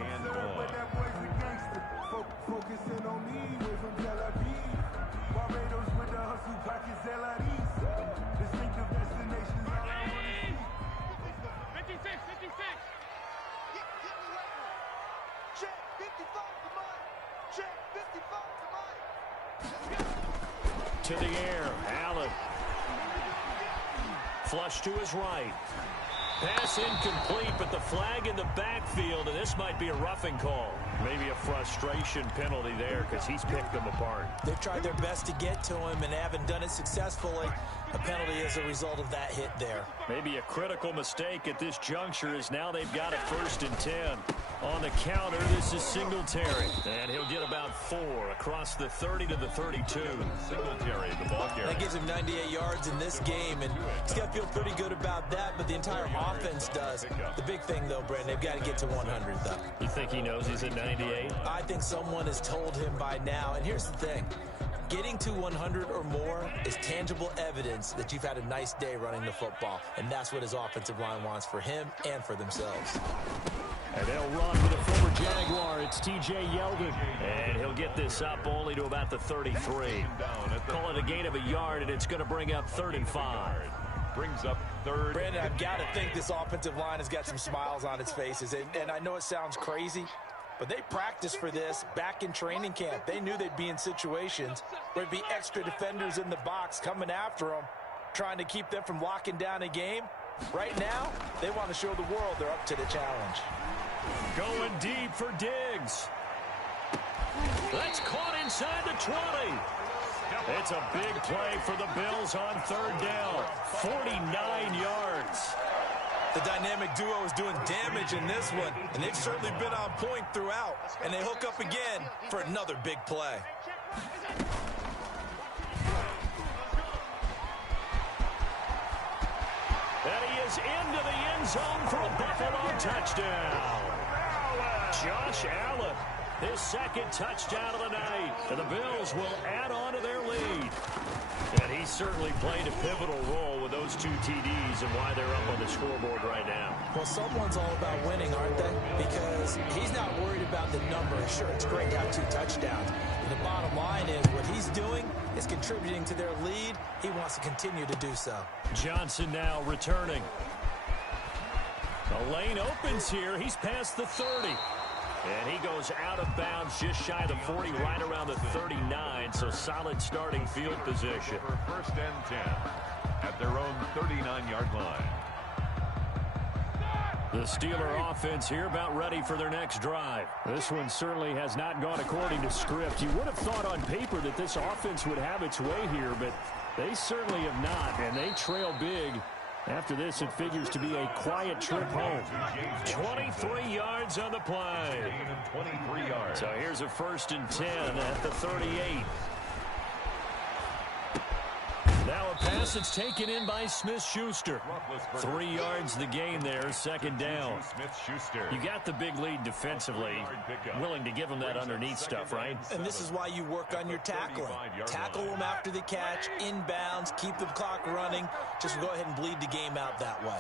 To the air, Allen. Flush to his right. Pass incomplete, but the flag in the backfield, and this might be a roughing call. Maybe a frustration penalty there because he's picked them apart. They've tried their best to get to him and haven't done it successfully. A penalty as a result of that hit there. Maybe a critical mistake at this juncture is now they've got a 1st and 10. On the counter, this is Singletary. And he'll get about 4 across the 30 to the 32. Singletary, the ball carrier. That gives him 98 yards in this game, and he's got to feel pretty good about that, but the entire offense does. The big thing, though, Brandon, they've got to get to 100, though. You think he knows he's at 98? I think someone has told him by now, and here's the thing. Getting to 100 or more is tangible evidence that you've had a nice day running the football, and that's what his offensive line wants for him and for themselves. And they'll run with a former Jaguar. It's T.J. Yeldon. And he'll get this up only to about the 33. Call it a gain of a yard, and it's going to bring up 3rd and 5. Brings up 3rd. Brandon, I've got to think this offensive line has got some smiles on its faces. And I know it sounds crazy, but they practiced for this back in training camp. They knew they'd be in situations where there'd be extra defenders in the box coming after them, trying to keep them from locking down a game. Right now, they want to show the world they're up to the challenge. Going deep for Diggs. That's caught inside the 20. It's a big play for the Bills on 3rd down. 49 yards. The dynamic duo is doing damage in this one, and they've certainly been on point throughout. And they hook up again for another big play. And he is into the end zone for a Buffalo touchdown. Josh Allen, his second touchdown of the night. And the Bills will add on to their lead. And he certainly played a pivotal role with those 2 TDs and why they're up on the scoreboard right now. Well, someone's all about winning, aren't they? Because he's not worried about the number. Sure, it's great to have 2 touchdowns. And the bottom line is what he's doing is contributing to their lead. He wants to continue to do so. Johnson now returning. The lane opens here. He's past the 30. And he goes out of bounds just shy of the 40, right around the 39. So solid starting field position. For first and 10 at their own 39-yard line. The Steeler offense here about ready for their next drive. This one certainly has not gone according to script. You would have thought on paper that this offense would have its way here, but they certainly have not, and they trail big. After this, it figures to be a quiet trip home. 23 yards on the play. 23 yards. So here's a first and 10 at the 38. Now a pass that's taken in by Smith-Schuster. 3 yards the gain there, second down. You got the big lead defensively. Willing to give them that underneath stuff, right? And this is why you work on your tackling. Tackle them after the catch, inbounds, keep the clock running. Just go ahead and bleed the game out that way.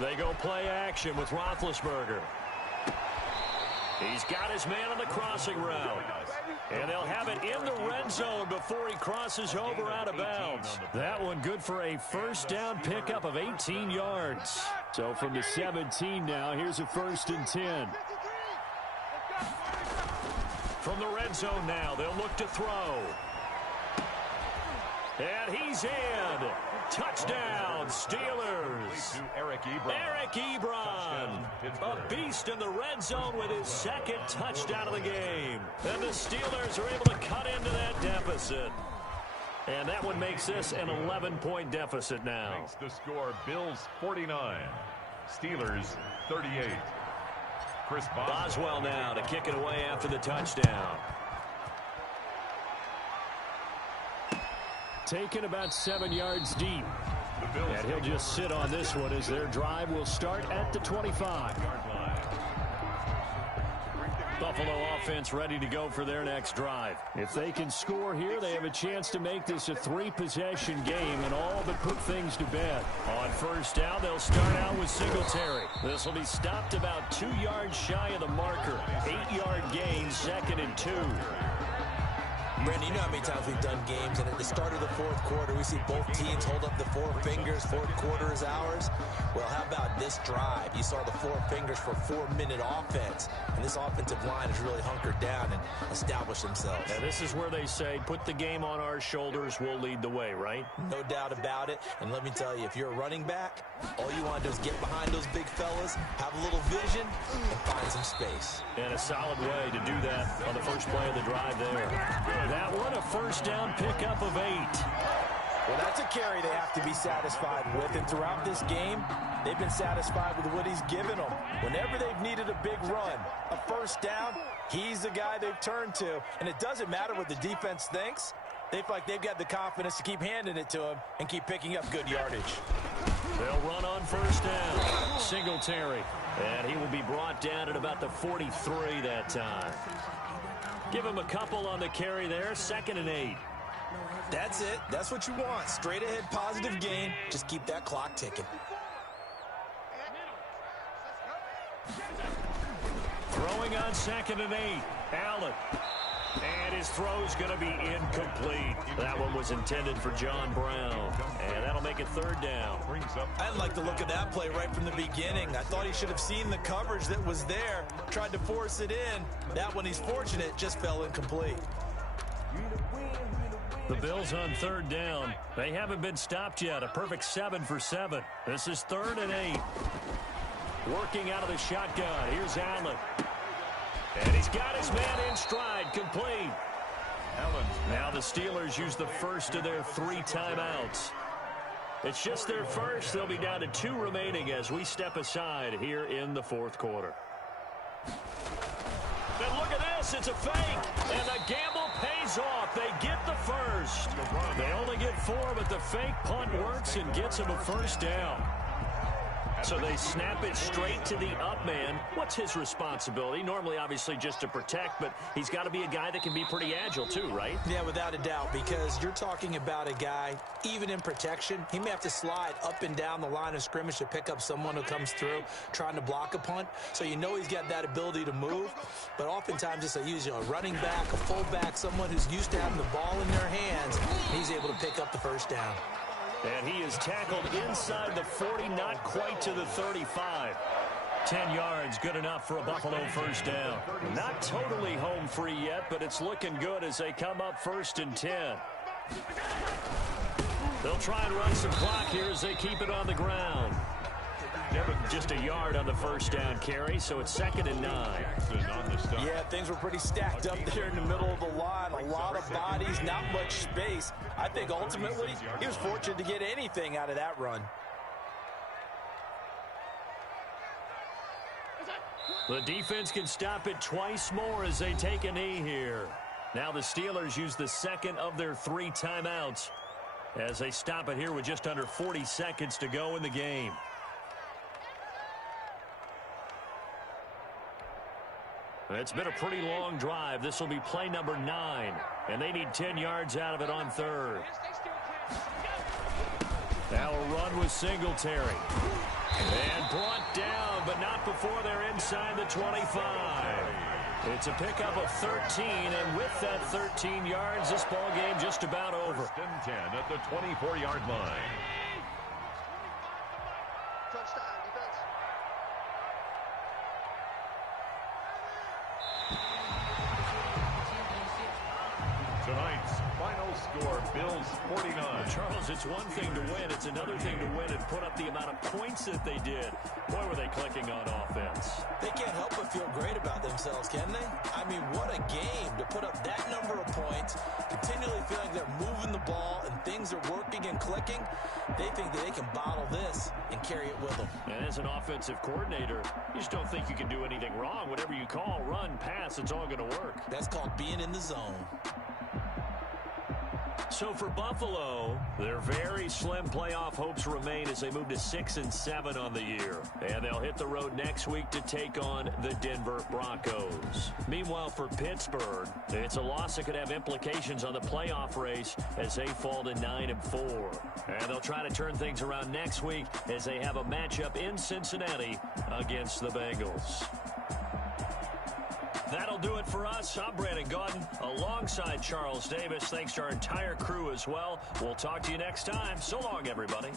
They go play action with Roethlisberger. He's got his man on the crossing route. And they'll have it in the red zone before he crosses over out of bounds. That one good for a first down pickup of 18 yards. So from the 17 now, here's a first and 10. From the red zone now, they'll look to throw. And he's in. Touchdown, Steelers. Eric Ebron. A beast in the red zone with his second touchdown of the game. And the Steelers are able to cut into that deficit. And that one makes this an 11-point deficit now. Makes the score Bills 49, Steelers 38. Chris Boswell now to kick it away after the touchdown. Taken about 7 yards deep. And he'll just sit on this one as their drive will start at the 25. Buffalo offense ready to go for their next drive. If they can score here, they have a chance to make this a 3-possession game and all but put things to bed. On first down, they'll start out with Singletary. This will be stopped about 2 yards shy of the marker. 8-yard gain, second and 2. Brandon, you know how many times we've done games, and at the start of the fourth quarter, we see both teams hold up the 4 fingers, fourth quarter is ours. Well, how about this drive? You saw the 4 fingers for 4-minute offense, and this offensive line has really hunkered down and established themselves. And this is where they say, put the game on our shoulders, we'll lead the way, right? No doubt about it, and let me tell you, if you're a running back, all you want to do is get behind those big fellas, have a little vision, and find some space. And a solid way to do that on the first play of the drive there. That one, a first down pickup of 8. Well, that's a carry they have to be satisfied with. And throughout this game, they've been satisfied with what he's given them. Whenever they've needed a big run, a first down, he's the guy they've turned to. And it doesn't matter what the defense thinks. They feel like they've got the confidence to keep handing it to him and keep picking up good yardage. They'll run on first down. Singletary. And he will be brought down at about the 43 that time. Give him a couple on the carry there. Second and 8. That's it. That's what you want. Straight ahead positive gain. Just keep that clock ticking. Throwing on second and 8. Allen. And his throw's going to be incomplete. That one was intended for John Brown. And that'll make it third down. I didn't like the look of that play right from the beginning. I thought he should have seen the coverage that was there. Tried to force it in. That one, he's fortunate, just fell incomplete. The Bills on third down. They haven't been stopped yet. A perfect 7 for 7. This is third and 8. Working out of the shotgun. Here's Allen. And he's got his man in stride, complete. Now the Steelers use the first of their 3 timeouts. It's just their first. They'll be down to 2 remaining as we step aside here in the fourth quarter. And look at this. It's a fake. And the gamble pays off. They get the first. They only get 4, but the fake punt works and gets them a first down. So they snap it straight to the up man. What's his responsibility? Normally, obviously, just to protect, but he's got to be a guy that can be pretty agile too, right? Yeah, without a doubt, because you're talking about a guy, even in protection, he may have to slide up and down the line of scrimmage to pick up someone who comes through trying to block a punt. So you know he's got that ability to move, but oftentimes it's a running back, a fullback, someone who's used to having the ball in their hands. He's able to pick up the first down. And he is tackled inside the 40, not quite to the 35. 10 yards, good enough for a Buffalo first down. Not totally home free yet, but it's looking good as they come up 1st and 10. They'll try and run some clock here as they keep it on the ground. Just a yard on the first down carry, so it's 2nd and 9. Yeah, things were pretty stacked up there in the middle of the line. A lot of bodies, not much space. I think ultimately he was fortunate to get anything out of that run. The defense can stop it twice more as they take a knee here. Now the Steelers use the 2nd of their 3 timeouts as they stop it here with just under 40 seconds to go in the game. It's been a pretty long drive. This will be play number 9, and they need 10 yards out of it on 3rd. Now a run with Singletary. And brought down, but not before they're inside the 25. It's a pickup of 13, and with that 13 yards, this ball game just about over. 1st and 10 at the 24-yard line. Tonight's final score, Bills 49. Charles, it's one thing to win. It's another thing to win and put up the amount of points that they did. Boy, were they clicking on offense. They can't help but feel great about themselves, can they? I mean, what a game to put up that number of points, continually feeling they're moving the ball and things are working and clicking. They think that they can bottle this and carry it with them. And as an offensive coordinator, you just don't think you can do anything wrong. Whatever you call, run, pass, it's all going to work. That's called being in the zone. So for Buffalo, their very slim playoff hopes remain as they move to 6 and 7 on the year. And they'll hit the road next week to take on the Denver Broncos. Meanwhile, for Pittsburgh, it's a loss that could have implications on the playoff race as they fall to 9 and 4. And they'll try to turn things around next week as they have a matchup in Cincinnati against the Bengals. That'll do it for us. I'm Brandon Gaudin alongside Charles Davis. Thanks to our entire crew as well. We'll talk to you next time. So long, everybody.